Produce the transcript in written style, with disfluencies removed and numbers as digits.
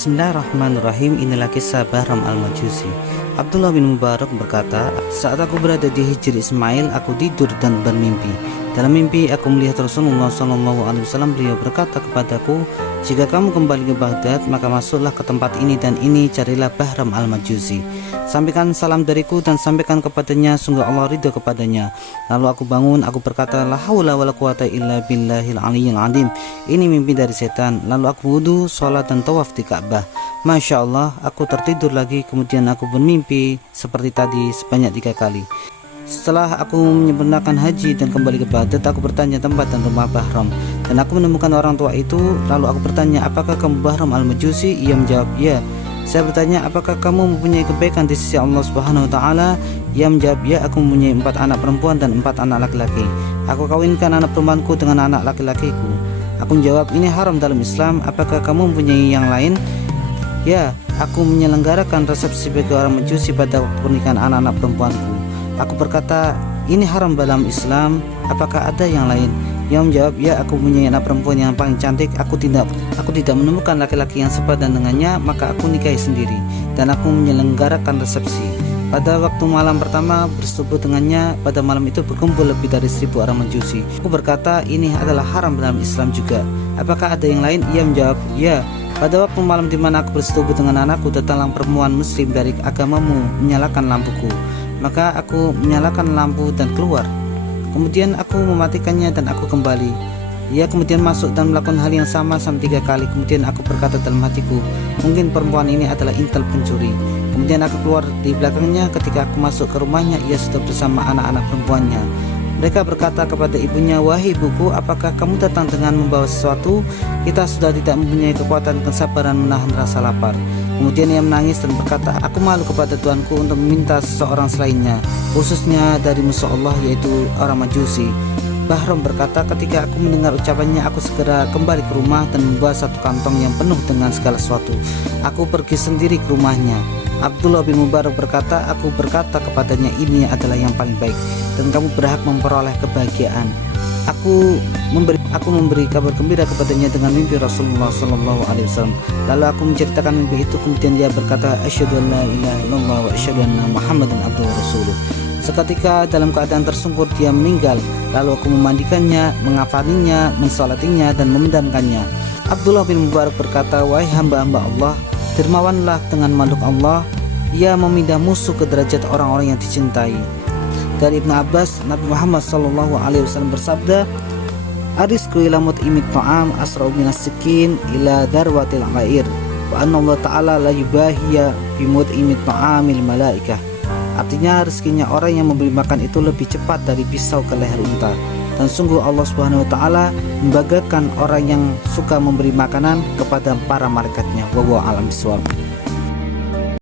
Bismillahirrahmanirrahim. Inilah kisah Bahram al-Majusi. Abdullah bin Mubarak berkata, saat aku berada di Hijr Ismail, aku tidur dan bermimpi. Dalam mimpi aku melihat Rasulullah SAW. Beliau berkata kepadaku, jika kamu kembali ke Baghdad, maka masuklah ke tempat ini dan ini, carilah Bahram al-Majusi. Sampaikan salam dariku dan sampaikan kepadanya, sungguh Allah ridho kepadanya. Lalu aku bangun, aku berkata, la haula wala quwata illa billahil aliyyil azim. Ini mimpi dari setan. Lalu aku wudu, sholat dan tawaf di Ka'bah. Masya Allah, aku tertidur lagi, kemudian aku bermimpi seperti tadi sebanyak 3 kali. Setelah aku menyempurnakan haji dan kembali ke Baghdad, aku bertanya tempat dan rumah Bahram, dan aku menemukan orang tua itu. Lalu aku bertanya, apakah kamu Bahram al-Majusi? Ia menjawab, ya. Saya bertanya, apakah kamu mempunyai kebaikan di sisi Allah Subhanahu wa Ta'ala? Ia menjawab, ya, aku mempunyai 4 anak perempuan dan 4 anak laki-laki. Aku kawinkan anak perempuanku dengan anak laki-lakiku. Aku menjawab, ini haram dalam Islam. Apakah kamu mempunyai yang lain? Ya, aku menyelenggarakan resepsi bagi orang Majusi pada pernikahan anak-anak perempuanku. Aku berkata, ini haram dalam Islam. Apakah ada yang lain? Ia menjawab, ya, aku mempunyai anak perempuan yang paling cantik. Aku tidak menemukan laki-laki yang sepadan dengannya, maka aku nikahi sendiri dan aku menyelenggarakan resepsi. Pada waktu malam pertama bersetubuh dengannya, pada malam itu berkumpul lebih dari 1000 orang Majusi. Aku berkata, ini adalah haram dalam Islam juga. Apakah ada yang lain? Ia menjawab, ya. Pada waktu malam di mana aku bersetubuh dengan anakku, datanglah perempuan muslim dari agamamu menyalakan lampuku. Maka aku menyalakan lampu dan keluar. Kemudian aku mematikannya dan aku kembali. Ia kemudian masuk dan melakukan hal yang sama sampai 3 kali. Kemudian aku berkata dalam hatiku, mungkin perempuan ini adalah intel pencuri. Kemudian aku keluar di belakangnya. Ketika aku masuk ke rumahnya, ia sudah bersama anak-anak perempuannya. Mereka berkata kepada ibunya, wahai ibuku, apakah kamu datang dengan membawa sesuatu? Kita sudah tidak mempunyai kekuatan kesabaran menahan rasa lapar. Kemudian ia menangis dan berkata, aku malu kepada Tuanku untuk meminta seseorang selainnya, khususnya dari musuh Allah, yaitu orang Majusi. Bahram berkata, ketika aku mendengar ucapannya, aku segera kembali ke rumah dan membawa 1 kantong yang penuh dengan segala sesuatu. Aku pergi sendiri ke rumahnya. Abdullah bin Mubarak berkata, aku berkata kepadanya, ini adalah yang paling baik dan kamu berhak memperoleh kebahagiaan. Aku memberi kabar gembira kepadanya dengan mimpi Rasulullah SAW. Lalu aku menceritakan mimpi itu, kemudian dia berkata, asyhadu an la ilaha illallah wa asyhadu anna Muhammadan abduhu wa rasuluh. Seketika dalam keadaan tersungkur dia meninggal. Lalu aku memandikannya, mengafaninya, mensolatinya dan memendamkannya. Abdullah bin Mubarak berkata, wahai hamba-hamba Allah, dermawanlah dengan makhluk Allah. Ia memindah musuh ke derajat orang-orang yang dicintai. Dari Ibnu Abbas, Nabi Muhammad SAW bersabda, arizku ila mut'imit ta'am asra'u minas sikin ila darwatil ghair wa anna Allah ta'ala la yubahiya bimut'imit ta'amil malaikah. Artinya, rezekinya orang yang memberi makan itu lebih cepat dari pisau ke leher unta, dan sungguh Allah Subhanahu wa Ta'ala membanggakan orang yang suka memberi makanan kepada para malaikatnya. Wallahu a'lam bishawab.